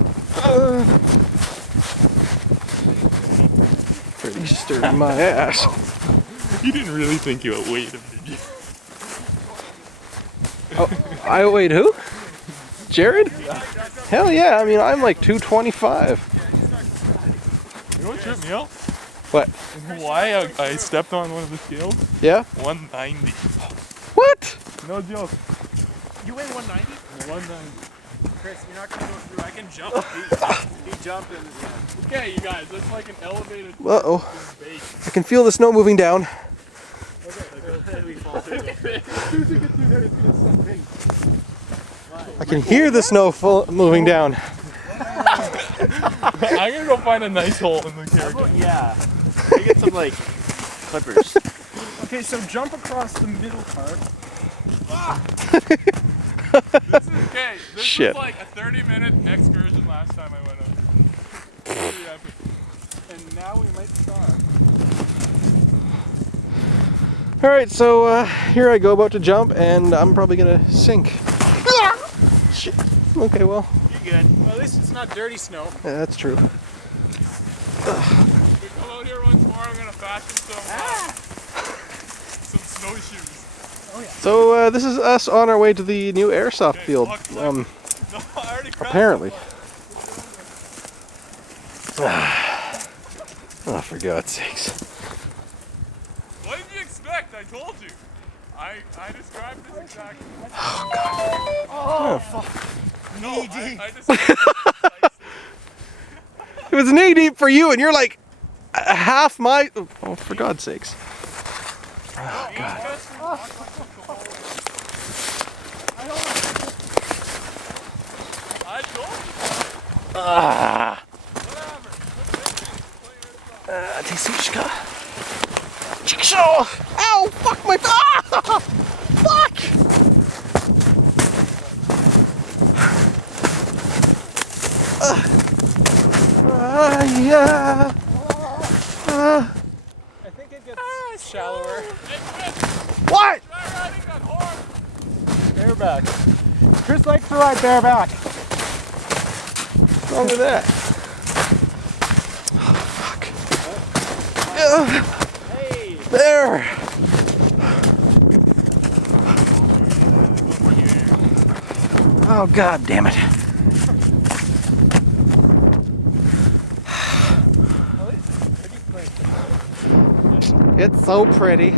ready? Pretty stirring my ass. You didn't really think you outweighed him, did you? Oh, I outweighed who? Jared? Yeah. Hell yeah, I mean, I'm like 225. You know what tripped me out? What? In Hawaii, I stepped on one of the scales. Yeah? 190. What? No joke. You weigh 190? 190. Chris, you're not gonna go through. I can jump. He jumped in. Yeah. Okay, you guys, that's like an elevated. Uh-oh. base. I can feel the snow moving down. We fall through. I can hear the snow moving down. I'm gonna go find a nice hole in the carriage. Yeah. We get some like clippers. Okay, so jump across the middle part. This is okay. This Shit. was like a 30-minute excursion last time I went up. Pretty epic. And now we might start. Alright, so here I go about to jump, and I'm probably gonna sink. Shit. Okay, well. You're good. Well, at least it's not dirty snow. Yeah, that's true. We come out here once more, I'm gonna fashion some snowshoes. Oh yeah. So this is us on our way to the new airsoft field. No, I already crashed. Apparently. Oh, for God's sakes. What did you expect? I told you. I described this exactly. Oh, fuck. No, Knee deep. I just. It was knee deep for you, and you're like half my. Oh, for God's sakes. Oh, God. I told you. Ah. Whatever. Tisushka. Ow! Fuck my. Ah! Fuck! Yeah. I think it gets shallower. What? Try riding that horse. Bareback. Chris likes to ride bareback. What's wrong with that? Oh, fuck. Hey. There. Oh, God damn it. It's so pretty.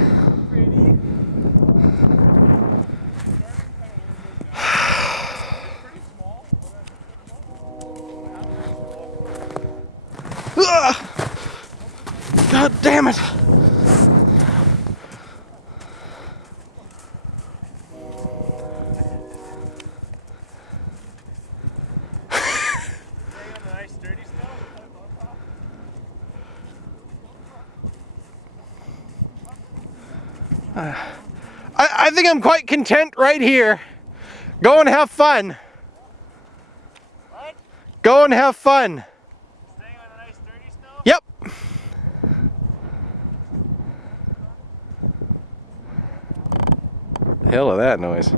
God damn it. I think I'm quite content right here. Go and have fun. What? Go and have fun. Staying on the nice dirty snow? Yep. The hell of that noise.